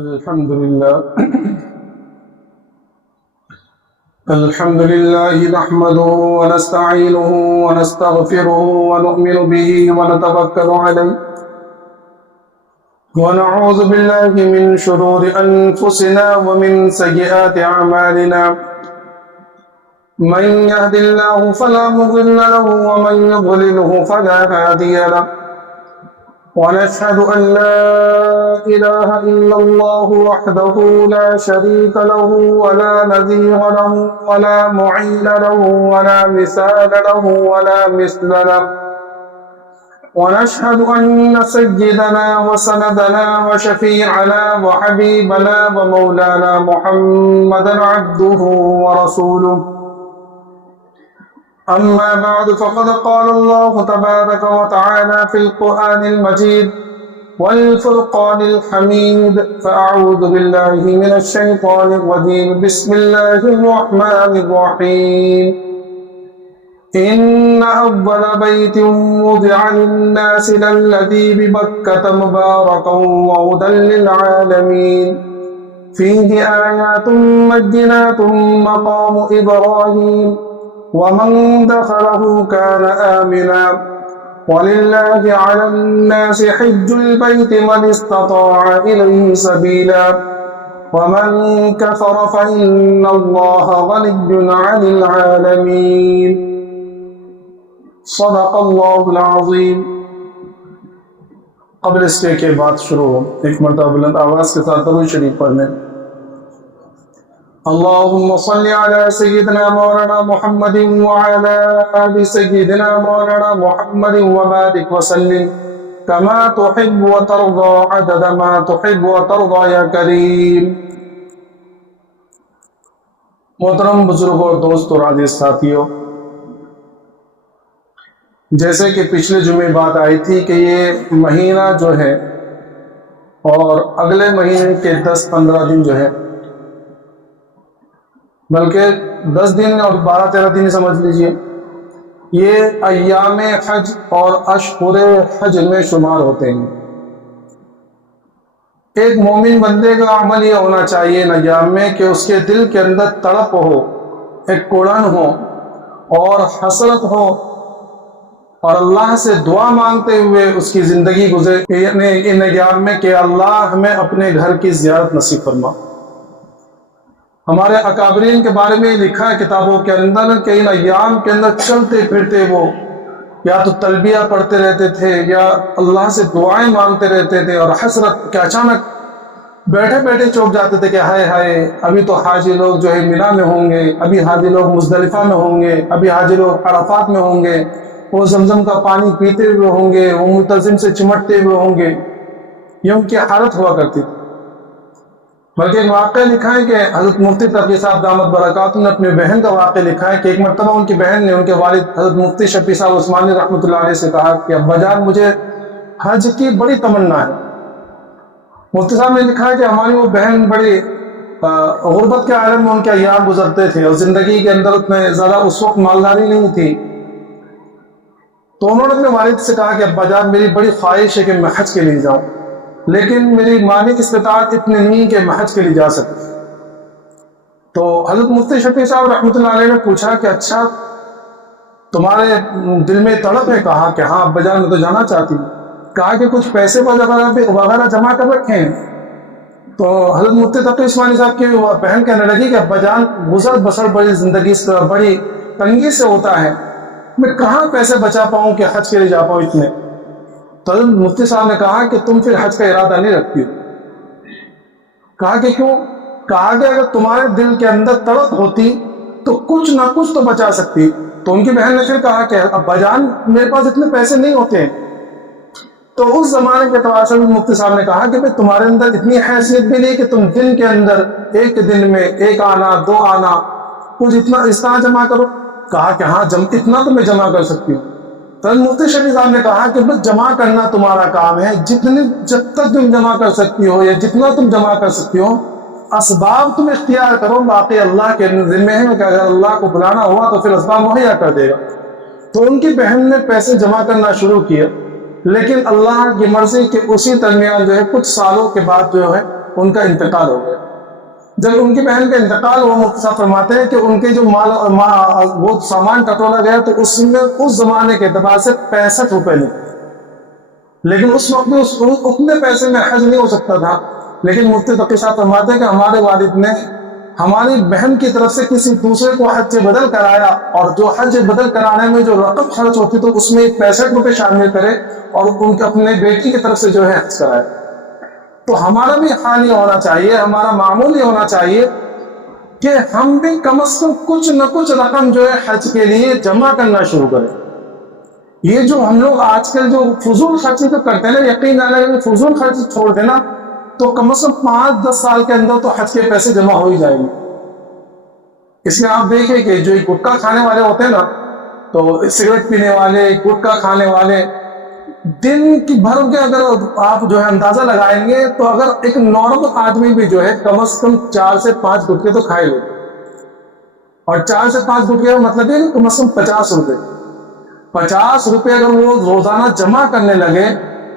الحمد لله نحمده ونستعينه ونستغفره ونؤمن به ونتوكل عليه ونعوذ بالله من شرور أنفسنا ومن سيئات أعمالنا من يهد الله فلا مضل له ومن يضلله فلا هادي له ونشهد أن لا إله إلا الله وحده لا شريك له ولا نظير له ولا معين له ولا مثال له ولا مثل له ونشهد أن سيدنا وسندنا وشفيعنا وحبيبنا ومولانا محمدا عبده ورسوله أما بعد فقد قال الله تبارك وتعالى في القرآن المجيد والفرقان الحميد فأعوذ بالله من الشيطان الرجيم بسم الله الرحمن الرحيم إن أول بيت وضع للناس للذي ببكة مباركا وهدى للعالمين فيه آيات بينات مقام إبراهيم ومن دخله كان آمنا ولله على الناس حج البيت من استطاع إليه سبيلا ومن كفر فإن الله غني عن العالمين صدق الله العظيم. قبل اس کے بات شروع ہو ایک مرتبہ بلند آواز کے ساتھ درود شریف پڑھنے. اللهم صل على سيدنا مولانا محمد وعلى آل سيدنا مولانا محمد وبارك وسلم كما تحب وترضى عدد ما تحب وترضى يا كريم. محترم بزرگوں اور دوستوں اور عزیز ساتھیوں، جیسے کہ پچھلے جمعے بات آئی تھی کہ یہ مہینہ جو ہے اور اگلے مہینے کے 10-15 دن جو ہے، بلکہ 10 دن اور 12-13 دن سمجھ لیجئے، یہ ایام حج اور اشہر حج میں شمار ہوتے ہیں. ایک مومن بندے کا عمل یہ ہونا چاہیے ان ایام میں کہ اس کے دل کے اندر تڑپ ہو، ایک کوڑن ہو اور حسرت ہو، اور اللہ سے دعا مانگتے ہوئے اس کی زندگی گزرے ان ایام میں کہ اللہ ہمیں اپنے گھر کی زیارت نصیب فرما. ہمارے اکابرین کے بارے میں لکھا ہے کتابوں کے اندر کہ ان ایام کے اندر چلتے پھرتے وہ یا تو تلبیہ پڑھتے رہتے تھے یا اللہ سے دعائیں مانگتے رہتے تھے، اور حسرت کہ اچانک بیٹھے بیٹھے چوک جاتے تھے کہ ہائے ہائے ابھی تو حاجی لوگ جو ہے مینا میں ہوں گے، ابھی حاجی لوگ مزدلفہ میں ہوں گے، ابھی حاجی لوگ عرفات میں ہوں گے، وہ زمزم کا پانی پیتے ہوئے ہوں گے، وہ ملتزم سے چمٹتے ہوئے ہوں گے. یہ ان کی حالت ہوا کرتی تھی. بلکہ ایک واقعہ لکھا ہے کہ حضرت مفتی تقی صاحب دامت برکاتہ نے اپنی بہن کا واقعہ لکھا ہے کہ ایک مرتبہ ان کی بہن نے ان کے والد حضرت مفتی شفیع صاحب عثمانی رحمۃ اللہ علیہ سے کہا کہ ابا جان مجھے حج کی بڑی تمنا ہے. مفتی صاحب نے لکھا ہے کہ ہماری وہ بہن بڑی غربت کے عالم میں ان کے ایام گزرتے تھے اور زندگی کے اندر اتنے زیادہ اس وقت مالداری نہیں تھی، تو انہوں نے اپنے والد سے کہا کہ ابا جان میری بڑی خواہش ہے کہ میں حج کے لیے جاؤں، لیکن میری مالی استطاعت اتنی نہیں کہ میں حج کے لیے جا سکوں. تو حضرت مفتی شفیع صاحب رحمۃ اللہ علیہ نے پوچھا کہ اچھا تمہارے دل میں تڑپ ہے؟ کہا کہ ہاں ابا جان میں تو جانا چاہتی ہوں. کہا کہ کچھ پیسے وغیرہ جمع کر رکھے ہیں؟ تو حضرت مفتی تقی عثمانی صاحب کی بہن کہنے لگی کہ ابا جان گزر بسر بڑی زندگی سے بڑی تنگی سے ہوتا ہے، میں کہاں پیسے بچا پاؤں کہ حج کے لیے جا پاؤں اتنے. تو حضرت مفتی صاحب نے کہا کہ تم پھر حج کا ارادہ نہیں رکھتی ہو. کہا کہ کیوں؟ کہا کہ اگر تمہارے دل کے اندر تڑپ ہوتی تو کچھ نہ کچھ تو بچا سکتی. تو ان کی بہن نے پھر کہا کہ ابا جان میرے پاس اتنے پیسے نہیں ہوتے ہیں. تو اس زمانے کے اعتبار سے مفتی صاحب نے کہا کہ تمہارے اندر اتنی حیثیت بھی نہیں کہ تم دن کے اندر ایک دن میں 1 آنا 2 آنا کچھ اتنا اس طرح جمع کرو. کہا کہ ہاں اتنا تو میں جمع کر سکتی ہوں. تو مفتی شفیع صاحب نے کہا کہ بس جمع کرنا تمہارا کام ہے، جب تک تم جمع کر سکتی ہو یا جتنا تم جمع کر سکتی ہو اسباب تم اختیار کرو، باقی اللہ کے ذمہ ہے کہ اگر اللہ کو بلانا ہوا تو پھر اسباب مہیا کر دے گا. تو ان کی بہن نے پیسے جمع کرنا شروع کیا، لیکن اللہ کی مرضی کے اسی درمیان جو ہے کچھ سالوں کے بعد جو ہے ان کا انتقال ہو گیا. جب ان کی بہن کا انتقال ہوا مفتی صاحب فرماتے ہیں کہ ان کے جو وہ سامان ٹٹولا گیا تو اس میں اس زمانے کے اعتبار سے 65 روپے نہیں، لیکن اس وقت بھی اتنے پیسے میں حج نہیں ہو سکتا تھا. لیکن مفتی تقی صاحب فرماتے ہیں کہ ہمارے والد نے ہماری بہن کی طرف سے کسی دوسرے کو حج بدل کرایا، اور جو حج بدل کرانے میں جو رقم خرچ ہوتی تو اس میں 65 روپے شامل کرے اور ان کے اپنے بیٹی کی طرف سے جو ہے حج کرائے. تو ہمارا بھی حال یہ ہونا چاہیے، ہمارا معمول یہ ہونا چاہیے کہ ہم بھی کم از کم کچھ نہ کچھ رقم جو ہے حج کے لیے جمع کرنا شروع کریں. یہ جو ہم لوگ آج کل جو فضول خرچی تو کرتے ہیں نا، یقین آنا فضول خرچی چھوڑ دینا تو کم از کم 5-10 سال کے اندر تو حج کے پیسے جمع ہو ہی جائیں گے. اس لیے آپ دیکھیں کہ جو گٹکا کھانے والے ہوتے ہیں نا، تو سگریٹ پینے والے، گٹکا کھانے والے، دن کی بھر کے اگر آپ جو ہے اندازہ لگائیں گے تو اگر ایک نارمل آدمی بھی جو ہے کم از کم 4 سے 5 گٹکے تو کھائے گا. اور 4 سے 5 گٹکے کا مطلب یہ کم از کم 50 روپے. 50 روپے اگر وہ روزانہ جمع کرنے لگے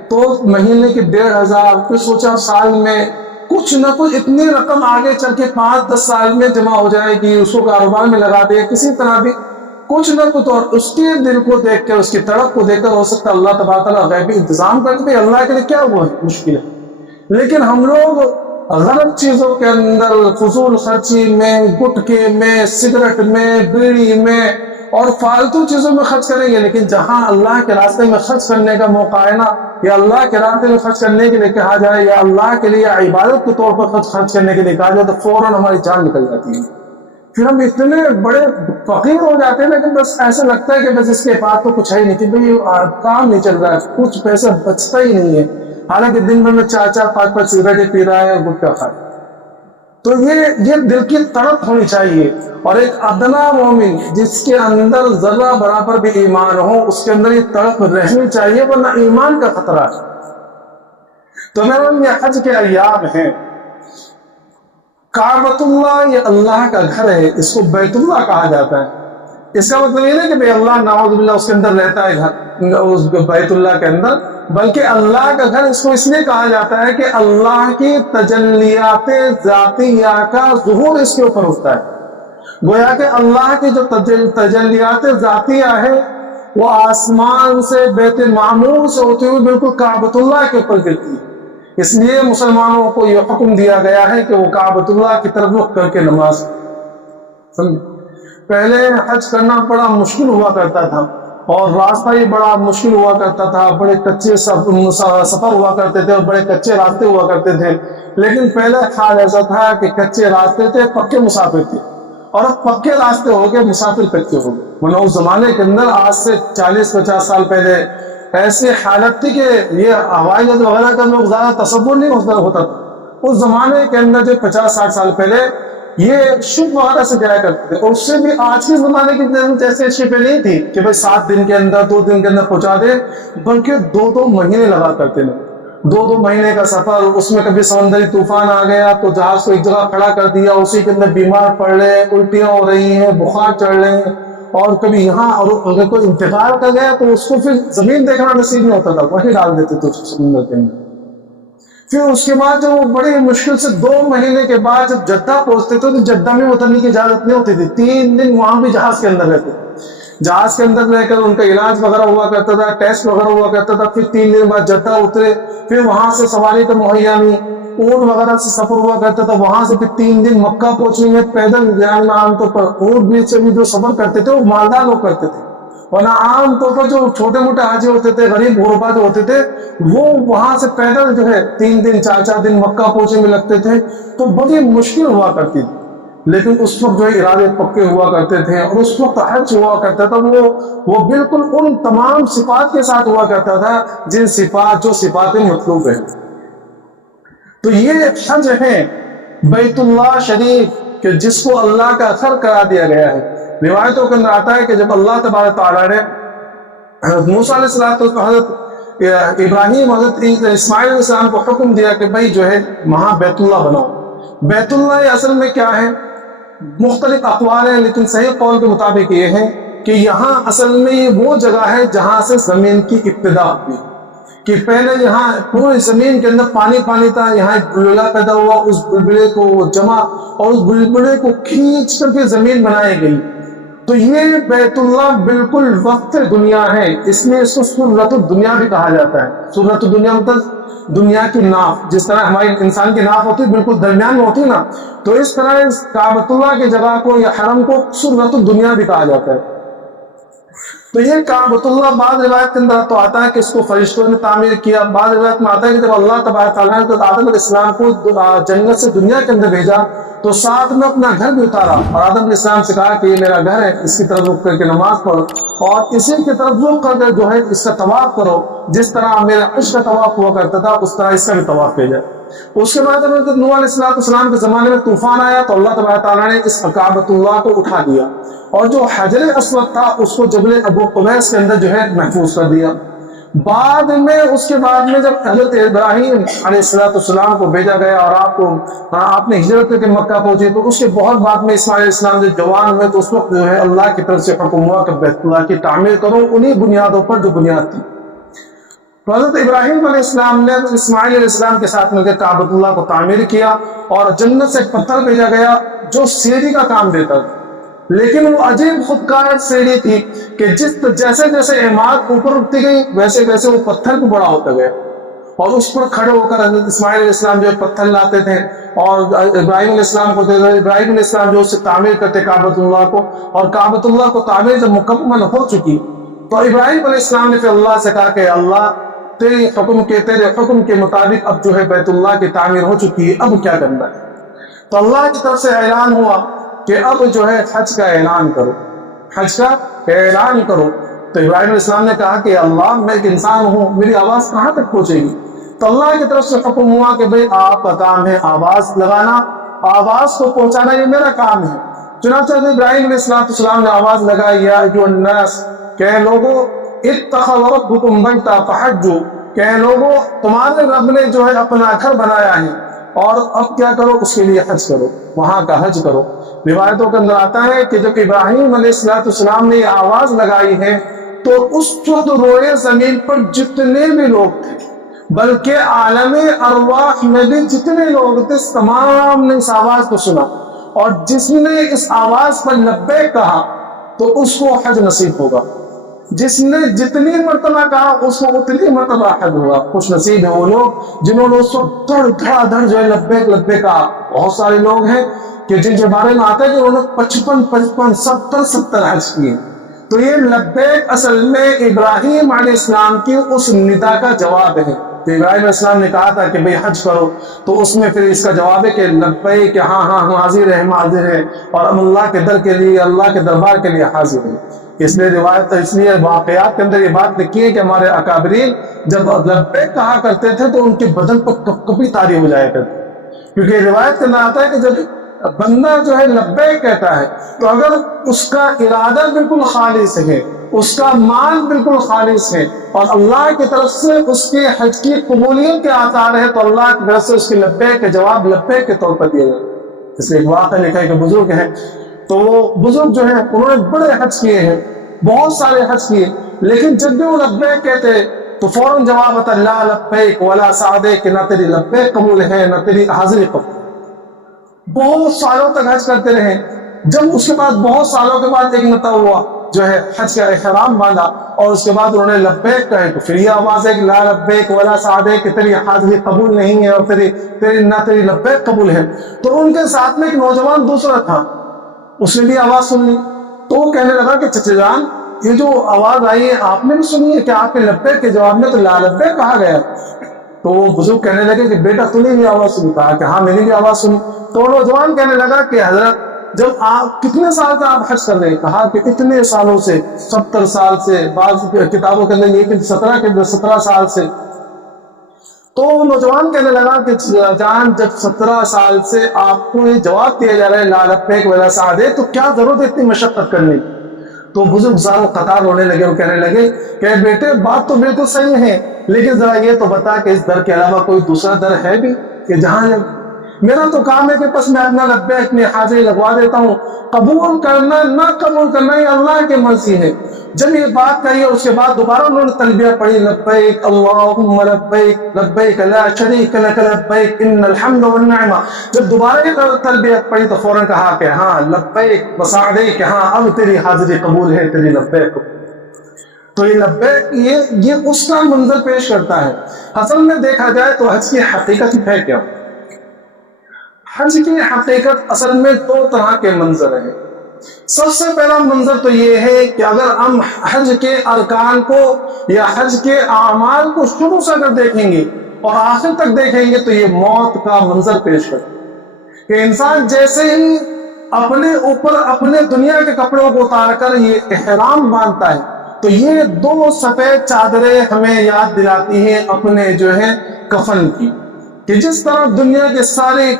تو مہینے کے 1500، پھر سوچا سال میں کچھ نہ کچھ اتنی رقم آگے چل کے 5-10 سال میں جمع ہو جائے گی. اس کو کاروبار میں لگا دے کسی طرح بھی کچھ نہ کچھ، اور اس کے دل کو دیکھ کر، اس کی طرف کو دیکھ کر ہو سکتا ہے اللہ تبارک تعالیٰ غیبی انتظام کر دے. اللہ کے لیے کیا وہ مشکل ہے. لیکن ہم لوگ غلط چیزوں کے اندر، فضول خرچی میں، گٹکے میں، سگریٹ میں، بیڑی میں اور فالتو چیزوں میں خرچ کریں گے. لیکن جہاں اللہ کے راستے میں خرچ کرنے کا موقع ہے نا، یا اللہ کے راستے میں خرچ کرنے کے لیے کہا جائے، یا اللہ کے لیے عبادت کے طور پر خرچ کرنے کے لیے کہا جائے، تو فوراً ہماری جان نکل جاتی ہے. پھر ہم اتنے بڑے فقیر ہو جاتے ہیں، لیکن بس ایسا لگتا ہے کہ بس اس کے پاس تو کچھ ہے ہی نہیں، کہ بھئی کام نہیں چل رہا ہے، کچھ پیسہ بچتا ہی نہیں ہے، حالانکہ دن بھر میں 4-4 5-5 سگریٹیں پی رہا ہے اور گٹکا کھا رہا ہے. تو یہ دل کی طرف ہونی چاہیے. اور ایک ادنا مومن جس کے اندر ذرہ برابر بھی ایمان ہو، اس کے اندر یہ طرف رہنی چاہیے، ورنہ ایمان کا خطرہ ہے. تو میرا یہ حج کے ایام ہیں. کعبۃ اللہ یہ اللہ کا گھر ہے، اس کو بیت اللہ کہا جاتا ہے. اس کا مطلب یہ نہیں کہ بھئی اللہ نعوذ باللہ اس کے اندر رہتا ہے گھر، اس بیت اللہ کے اندر، بلکہ اللہ کا گھر اس کو اس لیے کہا جاتا ہے کہ اللہ کی تجلیات ذاتیہ کا ظہور اس کے اوپر ہوتا ہے. گویا کہ اللہ کی جو تجلیات ذاتیہ ہے وہ آسمان سے بیت معمور سے ہوتے ہوئے بالکل کعبۃ اللہ کے اوپر گرتی ہے. اس لیے مسلمانوں کو یہ حکم دیا گیا ہے کہ وہ کعبۃ اللہ کی طرف رخ کر کے نماز پڑھیں. پہلے حج کرنا بڑا مشکل ہوا کرتا تھا، اور راستہ یہ بڑا مشکل ہوا کرتا تھا، بڑے کچے سفر ہوا کرتے تھے اور بڑے کچے راستے ہوا کرتے تھے. لیکن پہلے حال ایسا تھا کہ کچے راستے تھے، پکے مسافر تھے، اور اب پکے راستے ہو گئے، مسافر کچے ہو گئے. ورنہ اس زمانے کے اندر آج سے 40-50 سال پہلے ایسی حالت تھی کہ یہ ہوائی جہاز وغیرہ کا لوگ زیادہ تصور نہیں ہوتا تھا. اس زمانے کے اندر جو 50-60 سال پہلے یہ شپ وغیرہ سے جایا کرتے تھے، اور اس سے بھی آج کے زمانے کی جیسے شپیں نہیں تھی کہ بھائی 7 دن کے اندر 2 دن کے اندر پہنچا دے، بلکہ 2 مہینے لگا کرتے تھے. 2 مہینے کا سفر، اس میں کبھی سمندری طوفان آ گیا تو جہاز کو ایک جگہ کھڑا کر دیا، اسی کے اندر بیمار پڑ رہے ہیں، الٹیاں ہو رہی ہیں، بخار چڑھ رہے ہیں، اور کبھی یہاں، اور اگر کوئی انتقال کر گیا تو اس کو پھر زمین دیکھنا نصیب نہیں ہوتا تھا، وہی ڈال دیتے تھے سمندر کے اندر. پھر اس کے بعد جب وہ بڑی مشکل سے 2 مہینے کے بعد جب جدہ پہنچتے تھے تو جدہ میں اترنے کی اجازت نہیں ہوتی تھی. 3 دن وہاں بھی جہاز کے اندر رہتے، جہاز کے اندر رہ کر ان کا علاج وغیرہ ہوا کرتا تھا، ٹیسٹ وغیرہ ہوا کرتا تھا. پھر 3 دن بعد جدہ اترے، پھر وہاں سے سواری تو مہیا نہیں، اونٹ وغیرہ سے سفر ہوا کرتا تھا. وہاں سے پھر 3 دن مکہ پہنچنے میں پیدل، یعنی عام طور پر اونٹ بھی سے بھی جو سفر کرتے تھے وہ مالدار لوگ کرتے تھے، ورنہ عام طور پر جو چھوٹے موٹے حاجی ہوتے تھے، غریب غربا جو ہوتے تھے، وہ وہاں سے پیدل جو ہے 3 دن 4 دن مکہ پہنچنے میں لگتے تھے. تو بڑی مشکل ہوا کرتی تھی. لیکن اس وقت جو ارادے پکے ہوا کرتے تھے، اور اس وقت حج ہوا کرتا تھا وہ بالکل ان تمام صفات کے ساتھ ہوا کرتا تھا جو صفات مطلوب ہیں. تو یہ حج ہے بیت اللہ شریف کہ جس کو اللہ کا گھر قرار دیا گیا ہے. روایتوں کے اندر آتا ہے کہ جب اللہ تبارک تعالیٰ نے حضرت موسیٰ علیہ السلام، حضرت ابراہیم، حضرت اسماعیل علیہ السلام کو حکم دیا کہ بھائی جو ہے وہاں بیت اللہ بناؤ. بیت اللہ اصل میں کیا ہے، مختلف اقوال ہیں، لیکن صحیح قول کے مطابق یہ ہے کہ یہاں اصل میں وہ جگہ ہے جہاں سے زمین کی ابتدا ہوئی. کہ پہلے یہاں پوری زمین کے اندر پانی پانی تھا، یہاں ایک بلبلہ پیدا ہوا، اس بلبلے کو وہ جمع اور اس بلبلے کو کھینچ کر کے زمین بنائی گئی. تو یہ بیت اللہ بالکل وقت دنیا ہے، اس میں اس کو سورۃ الدنیا بھی کہا جاتا ہے. سورۃ الدنیا مطلب دنیا کی ناف، جس طرح ہماری انسان کی ناف ہوتی ہے بالکل درمیان میں ہوتی ہے نا، تو اس طرح اس کعبۃ اللہ کی جگہ کو یا حرم کو سورۃ الدنیا بھی کہا جاتا ہے. تو یہ کعبۃ اللہ بعض روایت کے اندر تو آتا ہے کہ اس کو فرشتوں نے تعمیر کیا، بعض روایت میں آتا ہے کہ جب اللہ تبارک تعالیٰ نے آدم علیہ السلام کو جنت سے دنیا کے اندر بھیجا تو ساتھ میں اپنا گھر بھی اتارا اور آدم علیہ السلام سے کہا کہ یہ میرا گھر ہے، اس کی طرف رخ کر کے نماز پڑھو اور اسی کی طرف رخ کر کے جو ہے اس کا طواف کرو، جس طرح میرا عرش کا طواف ہوا کرتا تھا اس طرح اس کا بھی طواف بھیجا. اس کے بعد جب نوح علیہ السلام کے زمانے میں طوفان آیا تو اللہ تبارک تعالیٰ نے اس کعبۃ اللہ کو اٹھا دیا اور جو حجر اسود تھا اس کو جبل ابو قبیس کے اندر جو ہے محفوظ کر دیا. بعد میں اس کے بعد میں جب حضرت ابراہیم علیہ السلام کو بھیجا گیا اور آپ نے ہجرت کر کے مکہ پہنچے تو اس کے بہت بعد میں اسماعیل علیہ السلام جو جوان ہوئے تو اس وقت جو ہے اللہ کی طرف سے حکم ہوا کہ بیت اللہ کی تعمیر کرو انہی بنیادوں پر جو بنیاد تھی. تو حضرت ابراہیم علیہ السلام نے اسماعیل علیہ السلام کے ساتھ مل کر کعبۃ اللہ کو تعمیر کیا اور جنت سے ایک پتھر بھیجا گیا جو سیڑھی کا کام دیتا تھا، لیکن وہ عجیب خودکار سیڑھی تھی کہ جیسے جیسے عمارت اوپر اٹھتی گئی ویسے ویسے وہ پتھر بھی بڑا ہوتا گیا اور اس پر کھڑے ہو کر حضرت اسماعیل علیہ السلام جو پتھر لاتے تھے اور ابراہیم علیہ السلام کو دیتے. ابراہیم علیہ السلام جو اسے تعمیر کرتے کعبۃ اللہ کو، اور کعبۃ اللہ کو تعمیر جب مکمل ہو چکی تو ابراہیم علیہ السلام نے پھر اللہ سے کہا کہ اللہ تیرے حکم کے مطابق اب جو ہے بیت اللہ کی تعمیر ہو چکی ہے، اب کیا کرنا ہے؟ تو اللہ کی طرف سے اعلان ہوا کہ اب جو ہے حج کا اعلان کرو، حج کا اعلان کرو. تو ابراہیم علیہ السلام نے کہا کہ اللہ میں ایک انسان ہوں، میری آواز کہاں تک پہنچے گی؟ تو اللہ کی طرف سے حکم ہوا کہ بھئی آپ کا کام ہے آواز لگانا، آواز کو پہنچانا یہ میرا کام ہے. چنانچہ ابراہیم علیہ السلام نے آواز لگائی، یا ایھا الناس، کہ لوگوں اتخذ ربکم بیتا فحجوا، کہ لوگوں تمہارے رب نے جو ہے اپنا گھر بنایا ہے اور اب کیا کرو؟ اس کے لیے حج کرو، وہاں کا حج کرو. روایتوں کے اندر آتا ہے کہ جب ابراہیم علیہ السلام نے یہ آواز لگائی ہے تو اس وقت روئے زمین پر جتنے بھی لوگ تھے، بلکہ عالم ارواح میں بھی جتنے لوگ تھے، تمام نے اس آواز کو سنا، اور جس نے اس آواز پر لبیک کہا تو اس کو حج نصیب ہوگا، جس نے جتنی مرتبہ کہا اس کو اتنی مرتبہ حج ہوگا. خوش نصیب ہے وہ لوگ جنہوں نے اس کو دھڑ دھڑ جو ہے لبیک لبیک کہا. بہت سارے لوگ ہیں کہ جن کے بارے میں آتا ہے کہ انہوں نے 55 70 حج کیے. تو یہ لبیک اصل میں ابراہیم علیہ السلام کی اس ندا کا جواب ہے. ابراہیم علیہ السلام نے کہا تھا کہ بھئی حج کرو، تو اس میں پھر اس کا جواب ہے کہ لبیک، کہ ہاں ہم حاضر ہیں اور ہم اللہ کے در کے لیے، اللہ کے دربار کے لیے حاضر ہیں. اس لیے واقعات کے اندر یہ بات لکھی ہے کہ ہمارے اکابرین جب لبیک کہا کرتے تھے تو ان کے بدن پر کپی طاری ہو جایا کرتے، کیونکہ روایت کے اندر آتا ہے کہ جب بندہ جو ہے لبیک کہتا ہے تو اگر اس کا ارادہ بالکل خالص ہے، اس کا مال بالکل خالص ہے اور اللہ کی طرف سے اس کے حج کی قبولیت کے آثار ہے، تو اللہ کی طرف سے اس کے لبیک کے جواب لبیک کے طور پر دیا جائے. اس لیے ایک واقعہ لکھا ہے کہ بزرگ ہیں، تو وہ بزرگ جو ہیں انہوں نے بڑے حج کیے ہیں، بہت سارے حج کیے، لیکن جب بھی وہ لبیک کہتے تو فوراً جواب آتا لا لبیک ولا سعدیک، کہ نہ تیری لبیک قبول ہے نہ تیری حاضری قبول. بہت سالوں تک حج کرتے رہے. جب اس کے بعد بہت سالوں کے بعد ایک مرتبہ ہوا جو ہے حج کا احرام باندھا اور اس کے بعد انہوں نے لبیک کہے تو پھر یہ آواز ہے کہ لا لبیک ولا سعدیک، کہ تیری حاضری قبول نہیں ہے اور تیری لبیک قبول ہے. تو ان کے ساتھ میں ایک نوجوان دوسرا تھا، اس نے بھی آواز سن لی تو وہ کہنے لگا کہ چچا جان یہ جو آواز آئی ہے آپ نے بھی سنی ہے کہ آپ کے لبیک کے جواب میں تو لا لبیک کہا گیا. تو وہ بزرگ کہنے لگے کہ بیٹا تو نے بھی آواز سنی؟ کہا کہ ہاں میں نے بھی آواز سنی. تو نوجوان کہنے لگا کہ حضرت جب آپ کتنے سال سے آپ حج کر رہے ہیں؟ کہا کہ اتنے سالوں سے، 70 سال سے، بعض کتابوں کے اندر یہ کہ 17 سال سے. تو نوجوان کہنے لگا کہ جان جب 17 سال سے آپ کو یہ جواب دیا جا رہا ہے لا لبیک ولا سعدیک، تو کیا ضرورت ہے اتنی مشقت کرنے کی؟ تو بزرگ زاروں قطار ہونے لگے اور کہنے لگے کہ بیٹے بات تو بالکل صحیح ہے، لیکن ذرا یہ تو بتا کہ اس در کے علاوہ کوئی دوسرا در ہے بھی کہ جہاں میرا تو کام ہے کہ بس میں اپنا لبیک اپنی حاضری لگوا دیتا ہوں، قبول کرنا نہ قبول کرنا یہ اللہ کی مرضی ہے. جب یہ بات کہی اس کے بعد دوبارہ انہوں نے تلبیہ پڑھی لبیک اللہم لبیک لبیک لا شریک لک لبیک ان الحمد والنعمہ. جب دوبارہ یہ تلبیہ پڑھی تو فوراً کہا کہ ہاں لبیک وسعدیک، ہاں اب تیری حاضری قبول ہے، تیری لبیک. تو یہ لبیک یہ اس کا منظر پیش کرتا ہے. اصل میں دیکھا جائے تو حج کی حقیقت ہے کیا؟ حج کی حقیقت اصل میں دو طرح کے منظر ہیں. سب سے پہلا منظر تو یہ ہے کہ اگر ہم حج کے ارکان کو یا حج کے اعمال کو شروع سے اگر دیکھیں گے اور آخر تک دیکھیں گے تو یہ موت کا منظر پیش کرتا ہے کہ انسان جیسے ہی اپنے اوپر اپنے دنیا کے کپڑوں کو اتار کر یہ احرام باندھتا ہے تو یہ دو سفید چادریں ہمیں یاد دلاتی ہیں اپنے جو ہے کفن کی، کہ جس طرح دنیا کے سارے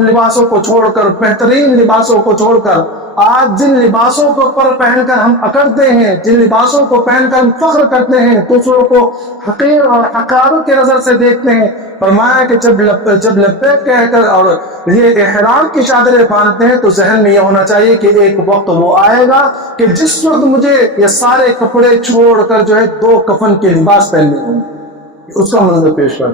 لباسوں کو چھوڑ کر، بہترین لباسوں کو چھوڑ کر، آج جن لباسوں کو پر پہن کر ہم اکڑتے ہیں، جن لباسوں کو پہن کر ہم فخر کرتے ہیں، دوسروں کو حقیر اور حقارت کی نظر سے دیکھتے ہیں، فرمایا کہ جب لبیک کہہ کر اور یہ احرام کی چادریں باندھتے ہیں تو ذہن میں یہ ہونا چاہیے کہ ایک وقت وہ آئے گا کہ جس وقت مجھے یہ سارے کپڑے چھوڑ کر جو ہے دو کفن کے لباس پہننے ہوں گے. اس کا منظر پیش کر.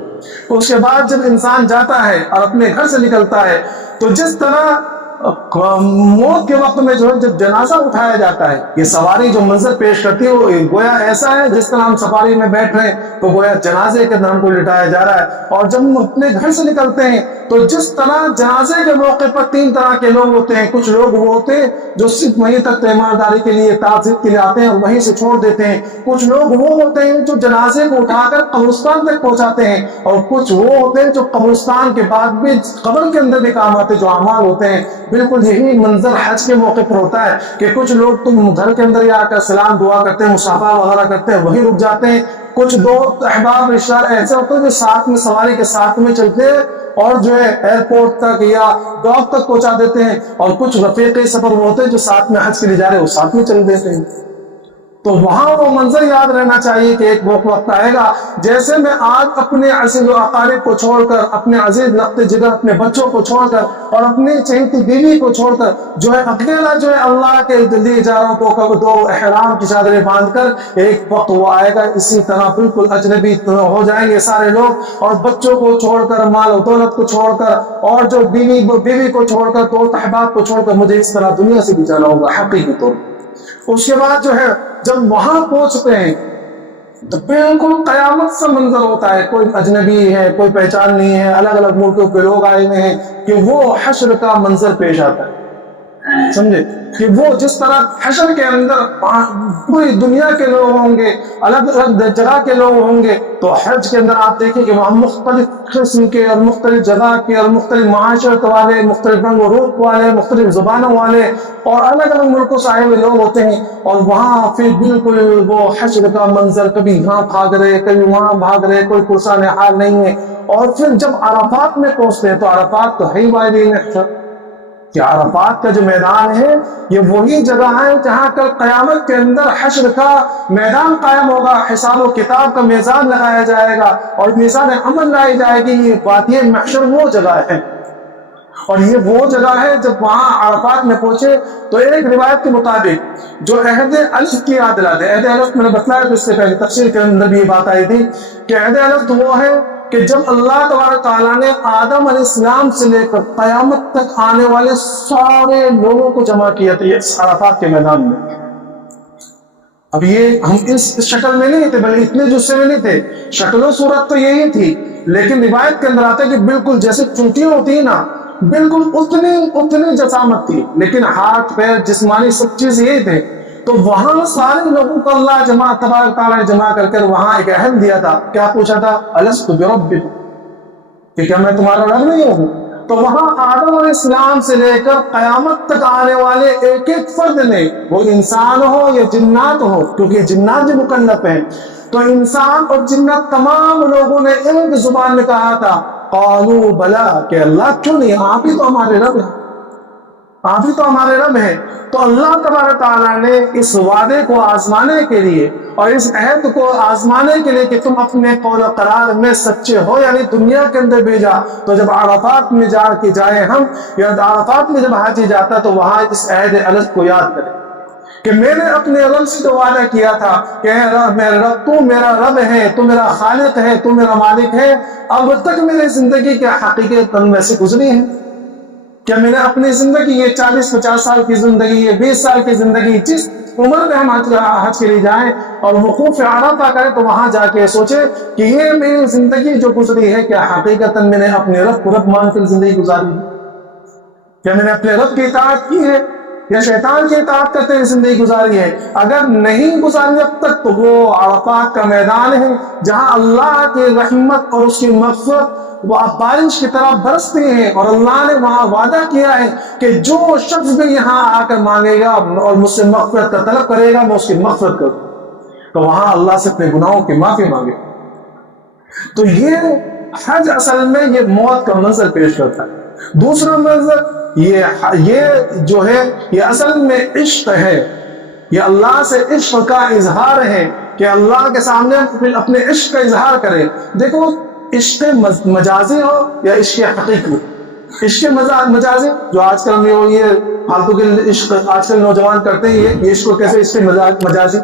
اس کے بعد جب انسان جاتا ہے اور اپنے گھر سے نکلتا ہے تو جس طرح موت کے وقت میں جو ہے جب جنازہ اٹھایا جاتا ہے، یہ سواری جو منظر پیش کرتی ہے وہ گویا ایسا ہے جس طرح ہم سفاری میں بیٹھ رہے ہیں تو گویا جنازے کے اندر ہم کو لٹایا جا رہا ہے. اور جب ہم اپنے گھر سے نکلتے ہیں تو جس طرح جنازے کے موقع پر تین طرح کے لوگ ہوتے ہیں. کچھ لوگ وہ ہوتے ہیں جو صرف وہیں تک تیمارداری کے لیے تعزیت کے لیے آتے ہیں اور وہیں سے چھوڑ دیتے ہیں. کچھ لوگ وہ ہوتے ہیں جو جنازے کو اٹھا کر قبرستان تک پہنچاتے ہیں، اور کچھ وہ ہوتے ہیں جو قبرستان کے بعد بھی قبر کے اندر بھی کام آتے جو اعمال ہوتے ہیں. بالکل یہی منظر حج کے موقع پر ہوتا ہے کہ کچھ لوگ تم گھر کے اندر ہی آ کر سلام دعا کرتے ہیں، مصافحہ وغیرہ کرتے ہیں، وہیں رک جاتے ہیں. کچھ دوست احباب رشتہ دار ایسے ہوتے ہیں جو ساتھ میں سواری کے ساتھ میں چلتے ہیں اور جو ہے ایئرپورٹ تک یا ڈاک تک پہنچا دیتے ہیں، اور کچھ رفیقی سفر ہوتے ہیں جو ساتھ میں حج کے لیے جا رہے ہیں وہ ساتھ میں چل دیتے ہیں. تو وہاں وہ منظر یاد رہنا چاہیے کہ ایک وقت آئے گا جیسے میں آج اپنے عزیز و اقارب کو چھوڑ کر، اپنے عزیز لقت جگر اپنے بچوں کو چھوڑ کر اور اپنی چہیتی بیوی کو چھوڑ کر جو ہے اکیلا جو ہے اللہ کے لیے جا رہا ہوں کو دو احرام کی چادریں باندھ کر، ایک وقت وہ آئے گا اسی طرح بالکل اجنبی ہو جائیں گے سارے لوگ، اور بچوں کو چھوڑ کر، مال و دولت کو چھوڑ کر، اور جو بیوی کو چھوڑ کر، دوست احباب کو چھوڑ کر مجھے اس طرح دنیا سے بھی جانا ہوگا حقیقی طور پر. اس کے بعد جو ہے جب وہاں پہنچتے ہیں تو بالکل قیامت سے منظر ہوتا ہے. کوئی اجنبی ہے، کوئی پہچان نہیں ہے، الگ الگ ملکوں کے لوگ آئے ہوئے ہیں کہ وہ حشر کا منظر پیش آتا ہے. سمجھے کہ وہ جس طرح حشر کے اندر پوری دنیا کے لوگ ہوں گے، الگ الگ جگہ کے لوگ ہوں گے، تو حج کے اندر آپ دیکھیں کہ وہاں مختلف قسم کے اور مختلف جگہ کے اور مختلف معاشرت والے، مختلف رنگ و روپ والے، مختلف زبانوں والے اور الگ الگ ملکوں سے آئے ہوئے لوگ ہوتے ہیں. اور وہاں پھر بالکل وہ حشر کا منظر، کبھی یہاں بھاگ رہے، کبھی وہاں بھاگ رہے، کوئی پرسان حال نہیں ہے. اور پھر جب عرفات میں پہنچتے ہیں تو عرفات تو ہے ہی وادی محشر، کہ عرفات کا جو میدان ہے یہ وہی جگہ ہے جہاں کل قیامت کے اندر حشر کا میدان قائم ہوگا، حساب و کتاب کا میزان لگایا جائے گا اور میزان عمل لائی جائے گی. یہ وادی محشر وہ جگہ ہے، اور یہ وہ جگہ ہے جب وہاں عرفات میں پہنچے تو ایک روایت کے مطابق جو عہد الف کی یاد دلاتے ہیں. عہد الف میں نے بتلایا تو اس سے پہلے تفسیر کے اندر بھی یہ بات آئی تھی کہ عہد الف وہ ہے کہ جب اللہ تبارک تعالیٰ نے آدم علیہ السلام سے لے کر قیامت تک آنے والے سارے لوگوں کو جمع کیا تھا یہ عرفات کے میدان میں. اب یہ ہم اس شکل میں نہیں تھے، بلکہ اتنے جسے میں نہیں تھے، شکل و صورت تو یہی تھی، لیکن روایت کے اندر آتا ہے کہ بالکل جیسے چونٹیاں ہوتی ہیں نا، بالکل اتنی جسامت تھی، لیکن ہاتھ پیر جسمانی سب چیز یہی تھے. تو وہاں سارے لوگوں کو اللہ تبارک تعالیٰ نے جمع کر کر وہاں ایک عہد دیا تھا. کیا پوچھا تھا؟ الست بربکم، کہ کیا میں تمہارا رب نہیں ہوں؟ تو وہاں آدم علیہ السلام سے لے کر قیامت تک آنے والے ایک ایک فرد نے، وہ انسان ہو یا جنات ہو، کیونکہ جنات بھی مکلف ہیں، تو انسان اور جنات تمام لوگوں نے ایک زبان میں کہا تھا قالوا بلا، کہ اللہ کیوں نہیں، آپ ہی تو ہمارے رب ہیں، آپ ہی تو ہمارے رب ہیں. تو اللہ تبارک تعالیٰ نے اس وعدے کو آزمانے کے لیے اور اس عہد کو آزمانے کے لیے کہ تم اپنے قول و قرار میں سچے ہو، یعنی دنیا کے اندر بھیجا. تو جب عرفات میں جائیں ہم، یا عرفات میں جب حاجی جاتا تو وہاں اس عہد الف کو یاد کریں کہ میں نے اپنے رب سے جو وعدہ کیا تھا کہ اے رب میرا رب تو میرا رب ہے، تو میرا خالق ہے، تو میرا مالک ہے، اب تک میری زندگی کیا حقیقت میں سے گزری ہے؟ کیا میں نے اپنی زندگی یہ 40-50 سال کی زندگی، یہ 20 سال کی زندگی، جس عمر میں ہم حج کے لیے جائیں اور وقوف عرفہ کریں تو وہاں جا کے سوچیں کہ یہ میری زندگی جو گزری ہے کیا حقیقت میں نے اپنے رب کو رب مان کر زندگی گزاری ہے؟ کیا میں نے اپنے رب کی اطاعت کی ہے یا شیطان کی اطاعت کرتے ہوئے زندگی گزاری ہے؟ اگر نہیں گزاری اب تک تو وہ عرفات کا میدان ہے جہاں اللہ کی رحمت اور اس کی مغفرت وہ بارش کی طرح برستے ہیں، اور اللہ نے وہاں وعدہ کیا ہے کہ جو شخص بھی یہاں آ کر مانگے گا اور مجھ سے مغفرت کا طلب کرے گا میں اس کی مغفرت کروں، تو وہاں اللہ سے اپنے گناہوں کی معافی مانگے۔ تو یہ حج اصل میں یہ موت کا منظر پیش کرتا ہے۔ دوسرا منظر یہ جو ہے یہ اصل میں عشق ہے، یہ اللہ سے عشق کا اظہار ہے کہ اللہ کے سامنے اپنے عشق کا اظہار کرے۔ دیکھو عشق مجازی ہو یا عشق حقیقی، عشق مجازی جو آج کل میں یہ فالتو کے عشق آج کل نوجوان کرتے ہیں، یہ عشق کیسے عشق مجازی،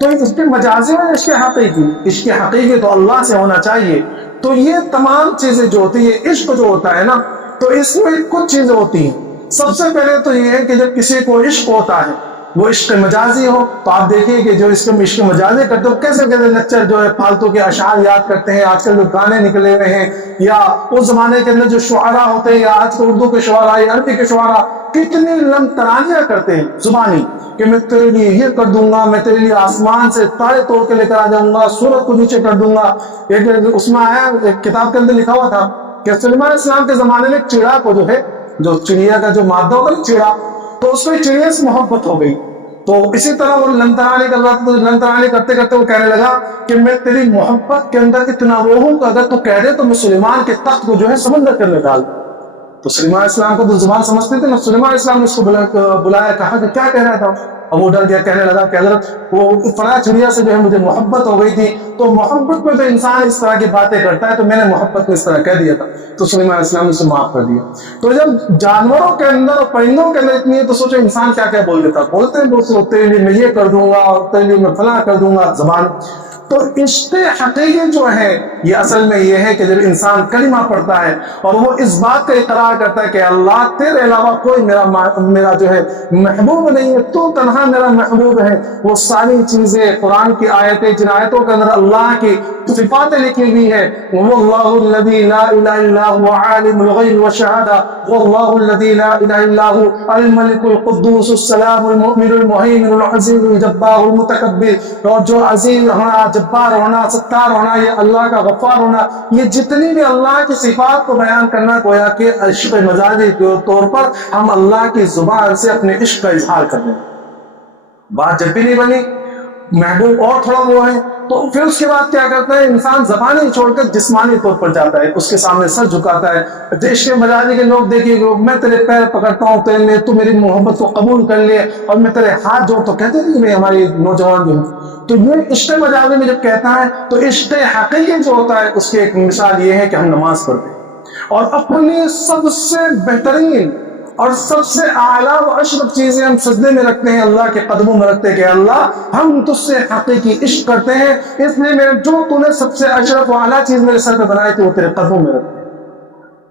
تو عشق مجازی اور عشق حقیقی، عشق حقیقی تو اللہ سے ہونا چاہیے۔ تو یہ تمام چیزیں جو ہوتی ہے، عشق جو ہوتا ہے نا، تو اس میں کچھ چیزیں ہوتی ہیں۔ سب سے پہلے تو یہ ہے کہ جب کسی کو عشق ہوتا ہے وہ عشق مجازی ہو تو آپ دیکھیں کہ جو عشق مجازی کرتے ہو کیسے کیسے لچر جو ہے فالتو کے اشعار یاد کرتے ہیں، آج کل جو گانے نکلے ہوئے ہیں یا اس زمانے کے اندر جو شعراء ہوتے ہیں یا آج کل اردو کے شعراء یا عربی کے شعراء کتنی لم ترانیاں کرتے ہیں زبانی کہ میں تیرے لیے یہ کر دوں گا، میں تیرے لیے آسمان سے تارے توڑ کے لے کر آ جاؤں گا، سورج کو نیچے کر دوں گا۔ ایک اس میں آیا ایک کتاب کے اندر لکھا ہوا تھا کہ سلیمان علیہ السلام کے زمانے میں چڑیا کو جو ہے جو چڑیا کا جو مادہ ہوتا ہے چڑیا، تو اس میں چڑیا سے محبت ہو گئی، تو اسی طرح وہ لنترانے کر رہا تھا، تو لنترانے کرتے کرتے وہ کہنے لگا کہ میں تیری محبت کے اندر اتنا وہ ہوں کہ اگر تو کہہ دے تو میں سلیمان کے تخت کو جو ہے سمندر کے اندر ڈال دوں۔ تو سلیمان علیہ السلام کو تو زبان سمجھتے تھے نا، سلیمان علیہ السلام نے اس کو بلایا، کہا کہ کیا کہہ رہا تھا، اب وہ ڈر گیا، کہنے لگا کہ حضرت وہ فلاں چڑیا سے جو ہے مجھے محبت ہو گئی تھی، تو محبت میں تو انسان اس طرح کی باتیں کرتا ہے، تو میں نے محبت کو اس طرح کہہ دیا تھا، تو سلیمان علیہ السلام نے اسے معاف کر دیا۔ تو جب جانوروں کے اندر اور پرندوں کے اندر اتنی ہے تو سوچو انسان کیا کیا بول دیتا، بولتے ہیں دوستوں تیرے لیے میں یہ کر دوں گا اور تیرے لیے میں فلاں کر دوں گا زبان۔ تو عشق حقیقی جو ہے یہ اصل میں یہ ہے کہ جب انسان کلمہ پڑھتا ہے اور وہ اس بات کا اقرار کرتا ہے کہ اللہ تیرے علاوہ کوئی میرا جو ہے محبوب نہیں ہے، تو تنہا میرا محبوب ہے، وہ ساری چیزیں قرآن کی آیتیں جن آیتوں کے اندر اللہ کی صفاتیں لکھی ہوئی ہے، واللہ الذی لا الہ الا هو عالم الغیب والشہادہ، واللہ الذی لا الہ الا هو الملک القدوس السلام المؤمن المہیمن العزیز الجبار المتکبر، اور جو عزیز ہونا، جبار ہونا، ستار ہونا، یہ اللہ کا غفار ہونا، یہ جتنی بھی اللہ کی صفات کو بیان کرنا گویا کہ عشق مجازی کے طور پر ہم اللہ کی زبان سے اپنے عشق کا اظہار کر دیں۔ بات جب بھی نہیں بنی محبوب اور تھوڑا وہ ہے تو پھر اس کے بعد کیا کرتا ہے انسان زبانی چھوڑ کر جسمانی طور پر جاتا ہے، اس کے سامنے سر جھکاتا ہے۔ عشق مجازی کے لوگ دیکھیے میں تیرے پیر پکڑتا ہوں، تیرے میں تو میری محبت کو قبول کر لے اور میں تیرے ہاتھ جوڑ، تو کہتے ہیں کہ ہماری نوجوان جو ہیں، تو یہ عشق مجازی میں جب کہتا ہے تو عشق حقیقی جو ہوتا ہے اس کی ایک مثال یہ ہے کہ ہم نماز پڑھتے ہیں اور اپنی سب سے بہترین اور سب سے اعلیٰ و اشرف چیزیں ہم سجدے میں رکھتے ہیں، اللہ کے قدموں میں رکھتے ہیں کہ اللہ ہم تجھ سے حقیقی عشق کرتے ہیں، اس لیے میں جو تو نے سب سے اشرف و اعلیٰ چیز میرے سر پہ بنائی تھی وہ تیرے قدموں میں رکھتے ہیں۔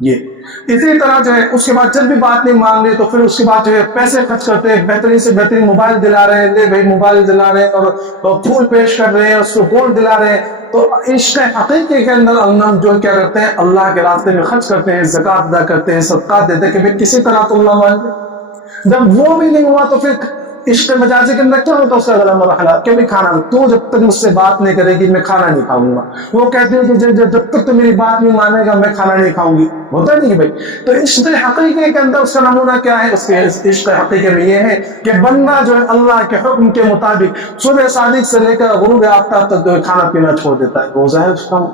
یہ اسی طرح جو ہے اس کے بعد جب بھی بات نہیں مان رہے تو پھر اس کے بعد جو ہے پیسے خرچ کرتے ہیں، بہترین سے بہترین موبائل دلا رہے ہیں، لے بھائی موبائل دلا رہے ہیں اور پھول پیش کر رہے ہیں، اس کو گولڈ دلا رہے ہیں۔ تو عشق حقیقی کے اندر اللہ جو کیا کرتے ہیں اللہ کے راستے میں خرچ کرتے ہیں، زکات ادا کرتے ہیں، صدقات دیتے ہیں کہ بھائی کسی طرح تو اللہ مان لے۔ جب وہ بھی نہیں ہوا تو پھر عشق مجازی کے اندر کیا ہوتا ہے اس کا اگلا مرحلہ کہ بھی کھانا، تو جب تک مجھ سے بات نہیں کرے گی میں کھانا نہیں کھاؤں گا۔ وہ کہتے ہیں کہ جب تک تو میری بات نہیں مانے گا میں کھانا نہیں کھاؤں گی، ہوتا نہیں بھائی۔ تو عشق حقیقی کے اندر اس کا نمونہ کیا ہے؟ اس کے عشق حقیقی میں یہ ہے کہ بندہ جو ہے اللہ کے حکم کے مطابق صبح صادق سے لے کر غروب آفتاب تک جو ہے کھانا پینا چھوڑ دیتا ہے، روزہ ہے اس کا۔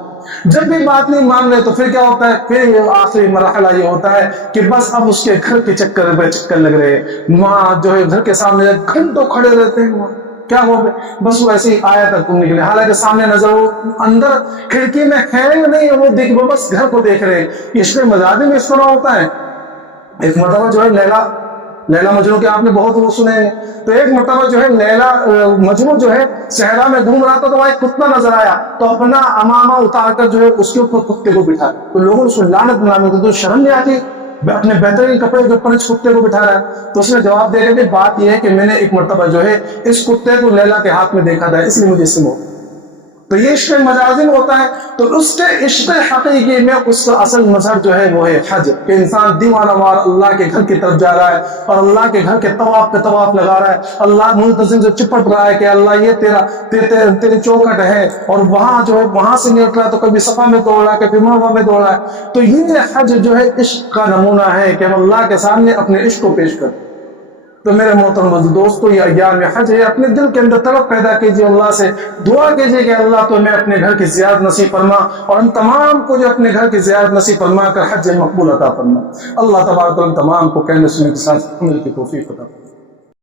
جب بھی بات نہیں مان رہے تو پھر کیا ہوتا ہے؟ پھر آخری مرحلہ یہ ہوتا ہے کہ بس اب اس کے گھر کے چکر لگ رہے ہیں، وہاں جو ہے گھر کے سامنے گھنٹوں کھڑے رہتے ہیں، وہاں کیا ہو گئے بس وہ ایسے ہی آیا تک تم نکلے، حالانکہ سامنے نظر وہ اندر کھڑکی میں ہے یا نہیں، وہ دیکھ وہ بس گھر کو دیکھ رہے ہیں۔ عشق مجازی میں اس طرح ہوتا ہے۔ ایک مرتبہ جو ہے لیلا لیلا مجنو کے آپ نے بہت وہ سنے ہیں. تو ایک مرتبہ جو ہے لیلا مجنو جو ہے صحرا میں گھوم رہا تھا تو وہاں ایک کتا نظر آیا تو اپنا امامہ اتار کر جو ہے اس کے اوپر کتے کو بٹھا. تو لوگوں نے اس کو لعنت بنا تو شرم نہیں آتی اپنے بہترین کپڑے کے اوپر اس کتے کو بٹھا رہا ہے. تو اس نے جواب دے کہ بات یہ ہے کہ میں نے ایک مرتبہ جو ہے اس کتے کو لیلا کے ہاتھ میں دیکھا تھا اس لیے مجھے اسم ہو. تو یہ عشق مجازی میں ہوتا ہے. تو اس کے عشق حقیقی میں اس کا اصل مظہر جو ہے وہ ہے حج, کہ انسان دیوانہ وار اللہ کے گھر کی طرف جا رہا ہے اور اللہ کے گھر کے طواف پہ طواف لگا رہا ہے. اللہ منتظم سے چپٹ رہا ہے کہ اللہ یہ تیری چوکھٹ ہے, اور وہاں جو ہے وہاں سے نکل رہا ہے تو کبھی صفا میں دوڑ رہا ہے کبھی مروا میں دوڑ رہا ہے. تو یہ حج جو ہے عشق کا نمونہ ہے کہ ہم اللہ کے سامنے اپنے عشق کو پیش کریں. تو میرے محترم دوستو یہ ایام حج ہے, اپنے دل کے اندر طلب پیدا کیجیے, اللہ سے دعا کیجیے کہ اللہ تو میں اپنے گھر کی زیارت نصیب فرما, اور ہم تمام کو جو اپنے گھر کی زیارت نصیب فرما کر حج مقبول عطا فرما. اللہ تبارک و تعالی تمام کو کہنے سننے کے ساتھ عمل کی توفیق عطا فرما.